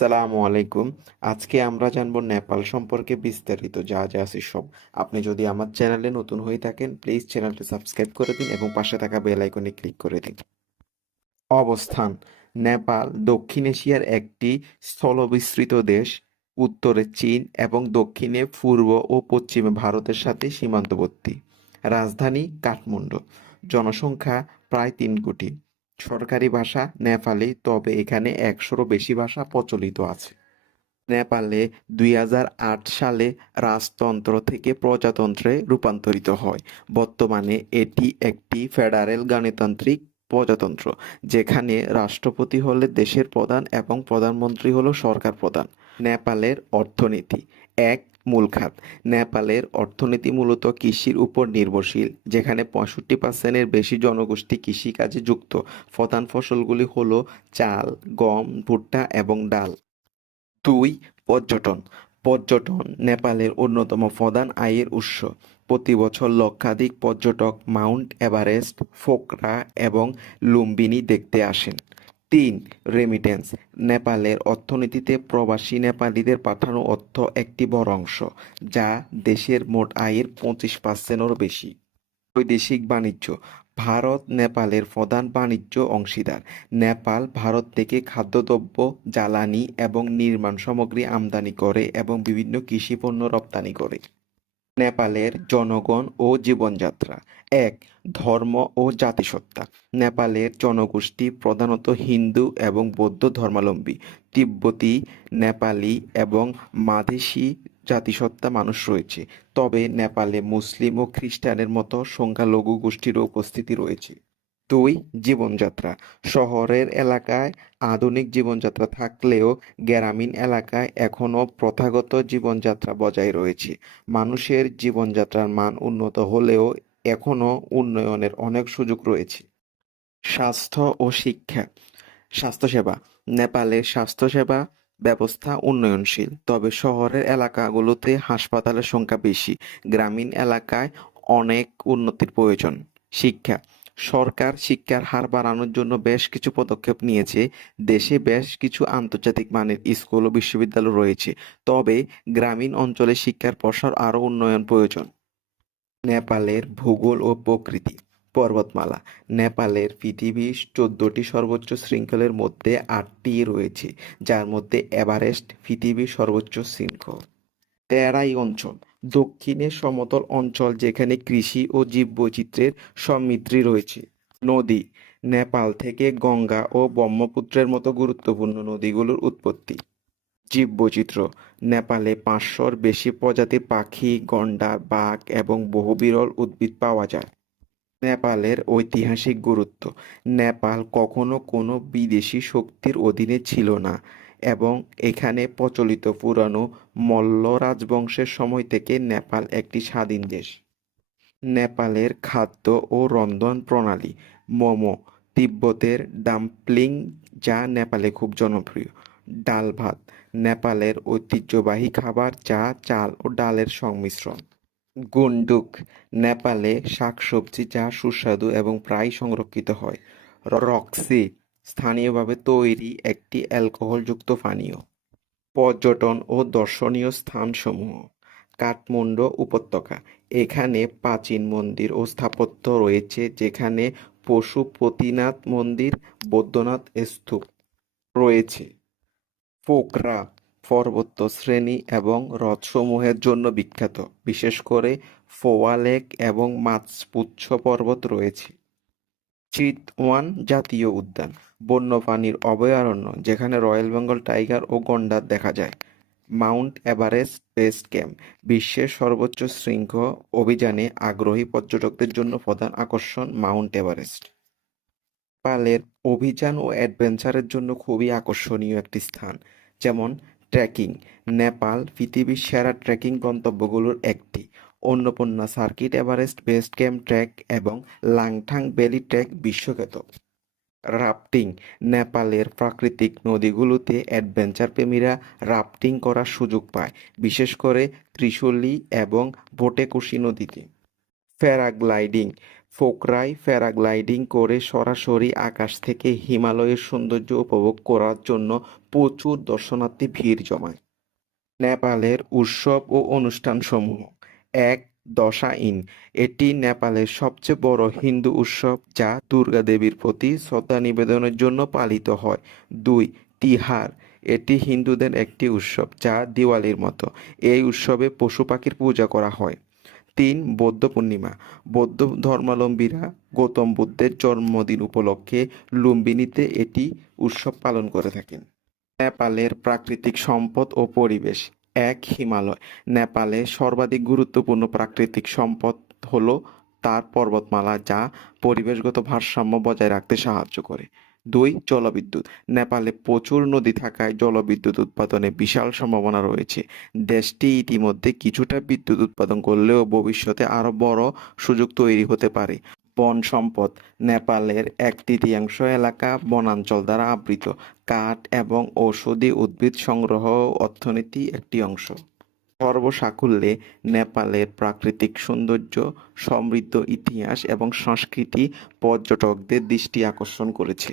সালামু আলাইকুম। আজকে আমরা জানবো নেপাল সম্পর্কে বিস্তারিত যা যা আছে সব। আপনি যদি আমার চ্যানেলে নতুন হয়ে থাকেন, প্লিজ চ্যানেলটি সাবস্ক্রাইব করে দিন এবং পাশে থাকা বেল আইকনে ক্লিক করে দিন। অবস্থান: নেপাল দক্ষিণ এশিয়ার একটি স্থলবিস্তৃত দেশ। উত্তরে চীন এবং দক্ষিণে পূর্ব ও পশ্চিমে ভারতের সাথে সীমান্তবর্তী। রাজধানী কাঠমান্ডু। জনসংখ্যা প্রায় 3 কোটি। সরকারি ভাষা নেপালি, তবে এখানে 100-ও বেশি ভাষা প্রচলিত আছে। নেপালে 2008 সালে রাজতন্ত্র থেকে প্রজাতন্ত্রে রূপান্তরিত হয়। বর্তমানে এটি একটি ফেডারেল গণতান্ত্রিক প্রজাতন্ত্র, যেখানে রাষ্ট্রপতি হলে দেশের প্রধান এবং প্রধানমন্ত্রী হলো সরকার প্রধান। নেপালের অর্থনীতি: এক, মূল খাত: নেপালের অর্থনীতি মূলত কৃষির উপর নির্ভরশীল, যেখানে 65%-এর বেশি জনগোষ্ঠী কৃষিকাজে যুক্ত। প্রধান ফসলগুলি হলো চাল, গম, ভুট্টা এবং ডাল। দুই, পর্যটন। পর্যটন নেপালের অন্যতম প্রধান আয়ের উৎস। প্রতি বছর লক্ষাধিক পর্যটক মাউন্ট এভারেস্ট, পোখরা এবং লুম্বিনী দেখতে আসেন। তিন, রেমিটেন্স। নেপালের অর্থনীতিতে প্রবাসী নেপালিদের পাঠানো অর্থ একটি বড় অংশ, যা দেশের মোট আয়ের 25%-এরও বেশি। বৈদেশিক বাণিজ্য: ভারত নেপালের প্রধান বাণিজ্য অংশীদার। নেপাল ভারত থেকে খাদ্যদ্রব্য, জ্বালানি এবং নির্মাণ সামগ্রী আমদানি করে এবং বিভিন্ন কৃষি পণ্য রপ্তানি করে। নেপালের জনগণ ও জীবনযাত্রা: এক, ধর্ম ও জাতিসত্তা। নেপালের জনগোষ্ঠী প্রধানত হিন্দু এবং বৌদ্ধ ধর্মাবলম্বী। তিব্বতী, নেপালি এবং মাদেশি জাতিসত্তা মানুষ রয়েছে, তবে নেপালে মুসলিম ও খ্রিস্টানের মতো সংখ্যালঘু গোষ্ঠীরও উপস্থিতি রয়েছে। দুই, জীবনযাত্রা। শহরের এলাকায় আধুনিক জীবনযাত্রা থাকলেও গ্রামীণ এলাকায় এখনও প্রথাগত জীবনযাত্রা বজায় রয়েছে। মানুষের জীবনযাত্রার মান উন্নত হলেও এখনও উন্নয়নের অনেক সুযোগ রয়েছে। স্বাস্থ্য ও শিক্ষা। স্বাস্থ্যসেবা: নেপালের স্বাস্থ্যসেবা ব্যবস্থা উন্নয়নশীল, তবে শহরের এলাকাগুলোতে হাসপাতালের সংখ্যা বেশি। গ্রামীণ এলাকায় অনেক উন্নতির প্রয়োজন। শিক্ষা: সরকার শিক্ষার হার বাড়ানোর জন্য বেশ কিছু পদক্ষেপ নিয়েছে। দেশে বেশ কিছু আন্তর্জাতিক মানের স্কুল ও বিশ্ববিদ্যালয় রয়েছে, তবে গ্রামীণ অঞ্চলে শিক্ষার প্রসার আরও উন্নয়ন প্রয়োজন। নেপালের ভূগোল ও প্রকৃতি। পর্বতমালা: নেপালের পৃথিবীর 14টি সর্বোচ্চ শৃঙ্খলের মধ্যে 8টি রয়েছে, যার মধ্যে এভারেস্ট পৃথিবীর সর্বোচ্চ শৃঙ্গ। তেরাই অঞ্চল: দক্ষিণে সমতল অঞ্চল, যেখানে কৃষি ও জীববৈচিত্র্যের সমৃদ্ধি রয়েছে। নদী: নেপাল থেকে গঙ্গা ও ব্রহ্মপুত্রের মতো গুরুত্বপূর্ণ নদীগুলোর উৎপত্তি। জীববৈচিত্র্য: নেপালে 500-র বেশি প্রজাতির পাখি, গন্ডার, বাঘ এবং বহু বিরল উদ্ভিদ পাওয়া যায়। নেপালের ঐতিহাসিক গুরুত্ব: নেপাল কখনো কোনো বিদেশি শক্তির অধীনে ছিল না এবং এখানে প্রচলিত পুরানো মল্ল রাজবংশের সময় থেকে নেপাল একটি স্বাধীন দেশ। নেপালের খাদ্য ও রন্ধন প্রণালী: মোমো, তিব্বতের ডাম্পলিং যা নেপালে খুব জনপ্রিয়। ডাল ভাত: নেপালের ঐতিহ্যবাহী খাবার যা চাল ও ডালের সংমিশ্রণ। গুন্ডুক: নেপালে শাকসবজি যা সুস্বাদু এবং প্রায়ই সংরক্ষিত হয়। রক্সি: স্থানীয়ভাবে তৈরি একটি অ্যালকোহলযুক্ত পানীয়। পর্যটন ও দর্শনীয় স্থানসমূহ: কাঠমান্ডু উপত্যকা: এখানে প্রাচীন মন্দির ও স্থাপত্য রয়েছে, যেখানে পশুপতিনাথ মন্দির, বৌদ্ধনাথ স্তূপ রয়েছে। পোখরা পার্বত্য শ্রেণী এবং হ্রদসমূহের জন্য বিখ্যাত, বিশেষ করে ফোয়া লেক এবং মাতপুচ্ছ পর্বত রয়েছে। চিতওয়ান জাতীয় উদ্যান: বন্যপ্রাণীর অভয়ারণ্য, যেখানে রয়্যাল বেঙ্গল টাইগার ও গন্ডার দেখা যায়। মাউন্ট এভারেস্ট বেস ক্যাম্প: বিশ্বের সর্বোচ্চ শৃঙ্গ অভিযানে আগ্রহী পর্যটকদের জন্য প্রধান আকর্ষণ মাউন্ট এভারেস্ট। নেপালের অভিযান ও অ্যাডভেঞ্চারের জন্য খুবই আকর্ষণীয় একটি স্থান, যেমন ট্রেকিং: নেপাল পৃথিবীর সেরা ট্রেকিং গন্তব্যগুলোর একটি। Annapurna circuit, Everest base camp trek এবং লাংথাং ভ্যালি ট্রেক বিশ্বখ্যাত। রাফটিং: নেপালের প্রাকৃতিক নদীগুলোতে অ্যাডভেঞ্চার প্রেমীরা রাফটিং করার সুযোগ পায়, বিশেষ করে ত্রিশূলি এবং ভোটেকুশি নদীতে। প্যারাগ্লাইডিং: পোখরায় প্যারাগ্লাইডিং করে সরাসরি আকাশ থেকে হিমালয়ের সৌন্দর্য উপভোগ করার জন্য প্রচুর দর্শনার্থী ভিড় জমায়। নেপালের উৎসব ও অনুষ্ঠানসমূহ। ১. দশাইন। এটি নেপালের সবচেয়ে বড় হিন্দু উৎসব যা দুর্গা দেবীর প্রতি শ্রদ্ধা নিবেদনের জন্য পালিত হয়। ২. তিহার। এটি হিন্দুদের একটি উৎসব যা দিওয়ালির মতো। এই উৎসবে পশু পাখির পূজা করা হয়। ৩. বৌদ্ধ পূর্ণিমা। বৌদ্ধ ধর্মাবলম্বীরা গৌতম বুদ্ধের জন্মদিন উপলক্ষে লুম্বিনীতে এটি উৎসব পালন করে থাকেন। নেপালের প্রাকৃতিক সম্পদ ও পরিবেশ। ১. হিমালয়। নেপালে সর্বাধিক গুরুত্বপূর্ণ প্রাকৃতিক সম্পদ হল তার পর্বতমালা যা পরিবেশগত ভারসাম্য বজায় রাখতে সাহায্য করে। ২. জলবিদ্যুৎ। নেপালে প্রচুর নদী থাকায় জলবিদ্যুৎ উৎপাদনে বিশাল সম্ভাবনা রয়েছে। দেশটি ইতিমধ্যে কিছুটা বিদ্যুৎ উৎপাদন করলেও ভবিষ্যতে আরও বড় সুযোগ তৈরি হতে পারে। বন সম্পদ। নেপালের ১/৩ এলাকা বনাঞ্চল দ্বারা আবৃত। কাঠ এবং ঔষধি উদ্ভিদ সংগ্রহ অর্থনীতি একটি অংশ। সর্বসাকুল্যে নেপালের প্রাকৃতিক সৌন্দর্য, সমৃদ্ধ ইতিহাস এবং সংস্কৃতি পর্যটকদের দৃষ্টি আকর্ষণ করেছে।